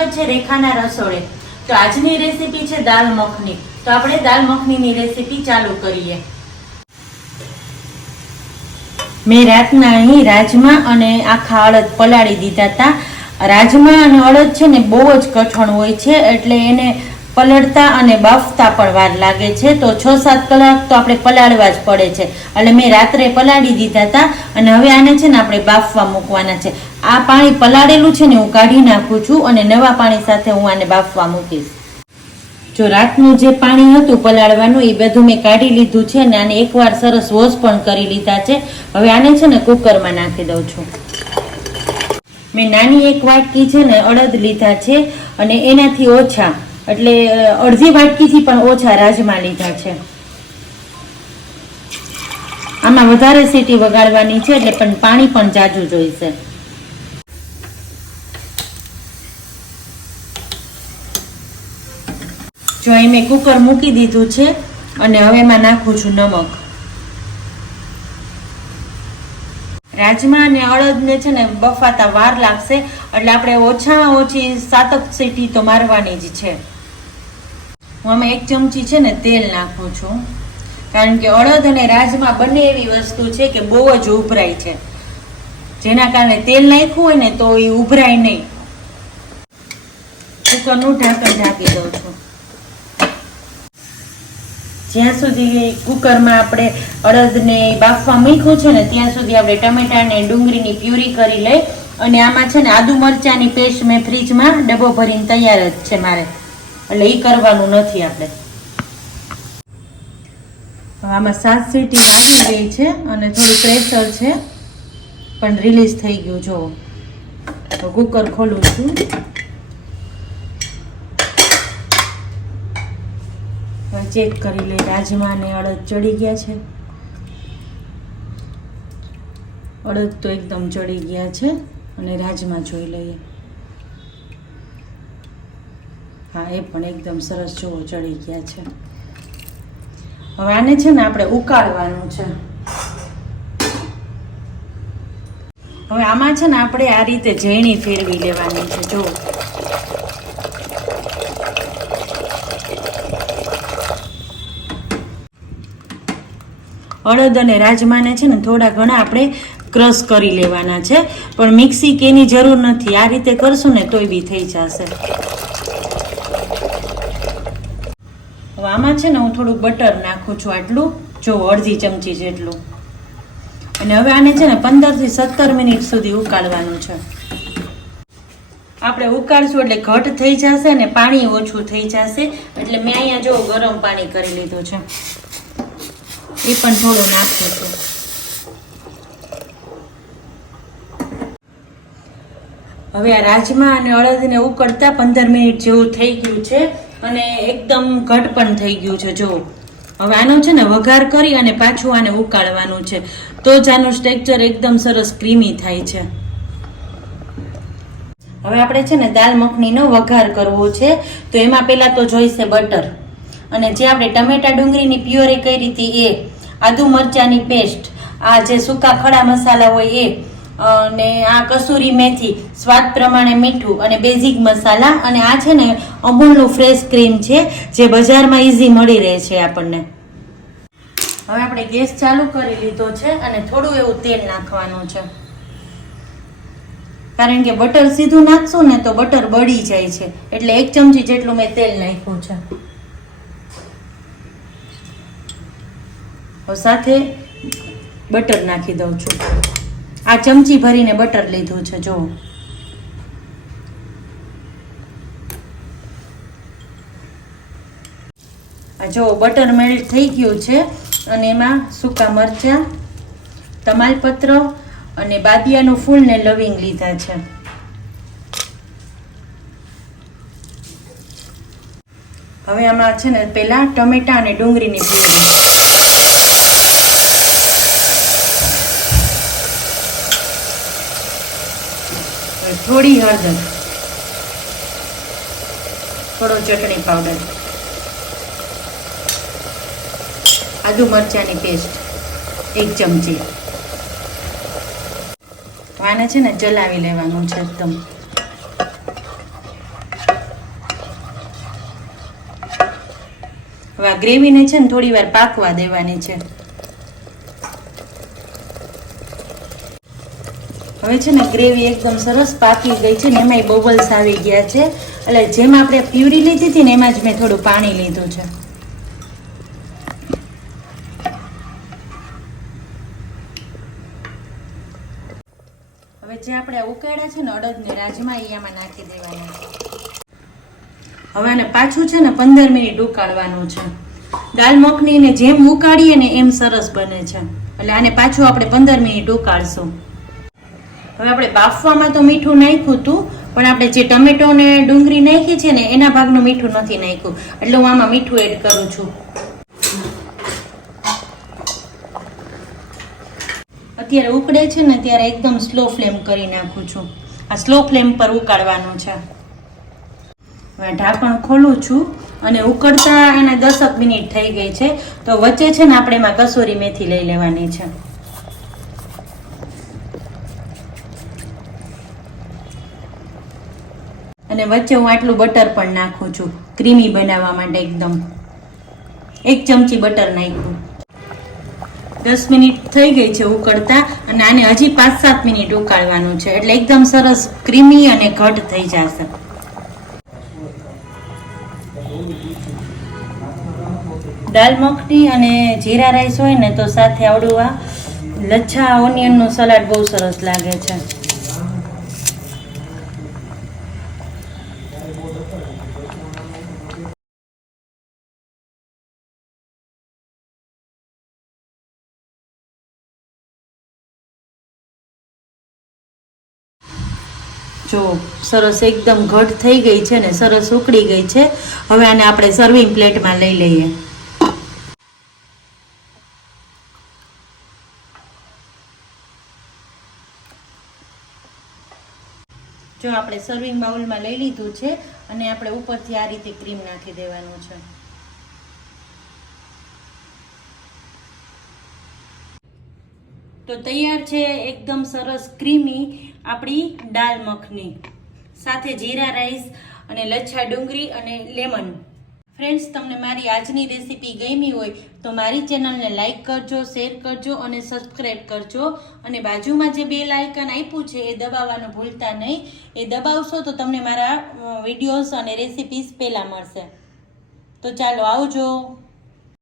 સ્વાગત છે રેખાના રસોડે। તો આજની રેસીપી છે દાલ મખની। તો આપણે દાલ મખનીની રેસીપી ચાલુ કરીએ। મેં રાતના અહીં રાજમા અને આખા અડદ પલાળી દીધા હતા। રાજમા અને અડદ છે ને બહુ જ કઠણ હોય છે, એટલે એને પલળતા અને બાફતા પણ વાર લાગે છે। તો 6-7 કલાક તો આપણે પલાળવા જ પડે છે, એટલે મેં રાત્રે પલાળી દીધા હતા અને હવે આને છે ને આપણે બાફવા મૂકવાના છે। આ પાણી પલાળેલું છે ને હું કાઢી નાખું છું અને નવા પાણી સાથે હું આને બાફવા મૂકીશ। જો રાતનું જે પાણી હતું પલાળવાનું એ બધું મેં કાઢી લીધું છે અને આને એકવાર સરસ વોશ પણ કરી લીધા છે। હવે આને છે ને કુકરમાં નાખી દઉં છું। મેં નાની એક વાટકી છે ને અડદ લીધા છે અને એનાથી ઓછા, એટલે અડધી વાટકીથી પણ ઓછા રાજમા લીધા છે। આમાં વધારે સીટી વગાડવાની છે, એટલે પણ પાણી પણ જાજુ જોઈશે। જો અહીં મેં કુકર મૂકી દીધું છે અને હવે એમાં નાખું છું નમક। રાજમા અને અડદને છે ને બફાતા વાર લાગશે, એટલે આપણે ઓછામાં ઓછી 7 સીટી તો મારવાની જ છે। હું આમાં 1 ચમચી છે ને તેલ નાખું છું, કારણ કે અડદ અને રાજમા બંને એવી વસ્તુ છે કે બહુ જ ઉભરાય છે, જેના કારણે તેલ નાખ્યું હોય ને તો એ ઉભરાય નહીં। કુકરનું ઢાંકણ ઢાંકી દઉં છું। જ્યાં સુધી કુકરમાં આપણે અડદને બાફવા મૂક્યું છે ને ત્યાં સુધી આપણે ટમેટા અને ડુંગળીની પ્યુરી કરી લઈ। અને આમાં છે ને આદુ મરચાંની પેસ્ટ મેં ફ્રીજમાં ડબ્બો ભરીને તૈયાર જ છે મારે, એટલે એ કરવાનું નથી આપણે। આમાં 7 સીટી વાગી ગઈ છે અને થોડું પ્રેશર છે પણ રિલીઝ થઈ ગયું। જો કુકર ખોલું છું। ચેક કરી લઈએ રાજમા અને અડદ ચડી ગયા છે। અડદ તો એકદમ ચડી ગયા છે અને રાજમા જોઈ લઈએ। હા, એ પણ એકદમ સરસ જોવો ચડી ગયા છે। હવે આને છે ને આપણે ઉકાળવાનું છે। હવે આમાં છે ને આપણે આ રીતે ઝેણી ફેરવી લેવાની છે। જો અડદ અને રાજમાને છે ને થોડા ઘણા આપણે ક્રશ કરી લેવાના છે, પણ મિક્સી કે એની જરૂર નથી। આ રીતે કરશું ને તોય બી થઈ જશે। હવે આમાં છે ને હું થોડું બટર નાખું છું, આટલું જો અડધી ચમચી જેટલું। અને હવે આને છે ને 15 થી 17 મિનિટ સુધી ઉકાળવાનું છે। આપણે ઉકાળશું એટલે ઘટ થઈ જશે ને પાણી ઓછું થઈ જશે, એટલે મેં અહીંયા જો ગરમ પાણી કરી લીધું છે, એ પણ થોડું નાખું છું। હવે આ રાજમા અને અડદને ઉકળતા 15 મિનિટ જેવું થઈ ગયું છે અને એકદમ ઘટ પણ થઈ ગયું છે। જો હવે આનો છે ને વઘાર કરી અને પાછું આને ઉકાળવાનું છે, તો જ આનું ટેક્સચર એકદમ સરસ ક્રીમી થાય છે। હવે આપણે છે ને દાલ મખનીનો વઘાર કરવો છે, તો એમાં પહેલાં તો જોઈશે બટર, અને જે આપણે ટમેટા ડુંગળીની પ્યોરી કરી હતી એ, આદુ મરચાંની પેસ્ટ, આ જે સૂકા ખડા મસાલા હોય એ, અને આ કસૂરી મેથી, સ્વાદ પ્રમાણે મીઠું અને બેઝિક મસાલા, અને આ છે ને અમૂલનું ફ્રેશ ક્રીમ છે જે બજારમાં ઇઝી મળી રહે છે આપણને। હવે આપણે ગેસ ચાલુ કરી લીધો છે અને થોડું એવું તેલ નાખવાનું છે, કારણ કે બટર સીધું નાખશું ને તો બટર બળી જાય છે, એટલે 1 ચમચી જેટલું મેં તેલ નાખ્યું છે। હવે સાથે બટર નાખી દઉં છું। આ ચમચી ભરીને બટર લીધું છે। જો જો બટર મેલ્ટ થઈ ગયું છે અને એમાં સૂકા મરચાં, તમાલપત્ર અને બાદિયાનું ફૂલ ને લવિંગ લીધા છે। હવે આમાં છે ને પહેલા ટમેટા અને ડુંગળીની પ્યુરી, થોડી હળદર, થોડો ચટણી પાવડર, આદુ મરચાંની પેસ્ટ 1 ચમચી। આને છે ને ચલાવી લેવાનું છે એકદમ। હવે આ ગ્રેવીને છે ને થોડી વાર પાકવા દેવાની છે. હવે છે ને ગ્રેવી એકદમ સરસ પાકી ગઈ છે ને એમાંય બબલ્સ આવી ગયા છે. એટલે જેમ આપણે પ્યુરી લીધી હતી ને એમાં જ મેં થોડું પાણી લીધું છે. હવે જે આપણે ઉકાળ્યા છે ને અડદને રાજમા એ આમાં નાખી દેવાના છે. હવે આને પાછું છે ને 15 મિનિટ ઉકાળવાનું છે. દાલ મખનીને જેમ ઉકાળીએ ને એમ સરસ બને છે. એટલે આને પાછું આપણે 15 મિનિટ ઉકાળશું. હવે આપણે બાફવામાં તો મીઠું નાખ્યું હતું, પણ આપણે જે ટમેટો ને ડુંગળી નાખી છે ને એના ભાગનું મીઠું નથી નાખ્યું, એટલે હું આમાં મીઠું એડ કરું છું. અત્યારે ઉકળે છે ને ત્યારે એકદમ સ્લો ફ્લેમ કરી નાખું છું. આ સ્લો ફ્લેમ પર ઉકાળવાનું છે. હવે ઢાંકણ ખોલું છું અને ઉકળતા એને 10 મિનિટ થઈ ગઈ છે. તો વચ્ચે છે ને આપણે એમાં કસૂરી મેથી લઈ લેવાની છે. અને વચ્ચે હું આટલું બટર પણ નાખું છું ક્રીમી બનાવવા માટે. એકદમ 1 ચમચી બટર નાખ્યું. 10 મિનિટ થઈ ગઈ છે ઉકળતા, અને આને હજી 5-7 મિનિટ ઉકાળવાનું છે, એટલે એકદમ સરસ ક્રીમી અને ઘટ થઈ જશે. દાલ મખની અને જીરા રાઈસ હોય ને તો સાથે આવડું આ લચ્છા ઓનિયનનું સલાડ બહુ સરસ લાગે છે. જો સરસ એકદમ ઘટ થઈ ગઈ છે ને સરસ ઉકળી ગઈ છે. હવે આને આપણે સર્વિંગ પ્લેટમાં લઈ લઈએ. જો આપણે સર્વિંગ બાઉલમાં લઈ લીધું છે અને આપણે ઉપરથી આ રીતે ક્રીમ નાખી દેવાનું છે. તો તૈયાર છે એકદમ સરસ ક્રીમી આપણી દાલ મખની સાથે જીરા રાઈસ અને લચ્છા ડુંગળી અને લેમન. ફ્રેન્ડ્સ, તમને મારી આજની રેસીપી ગમી હોય તો મારી ચેનલને લાઈક કરજો, શેર કરજો અને સબસ્ક્રાઈબ કરજો. અને બાજુમાં જે બેલ આઇકન આપ્યું છે એ દબાવવાનું ભૂલતા નહીં. એ દબાવશો તો તમને મારા વિડીયોઝ અને રેસીપીસ પહેલાં મળશે. તો ચાલો, આવજો.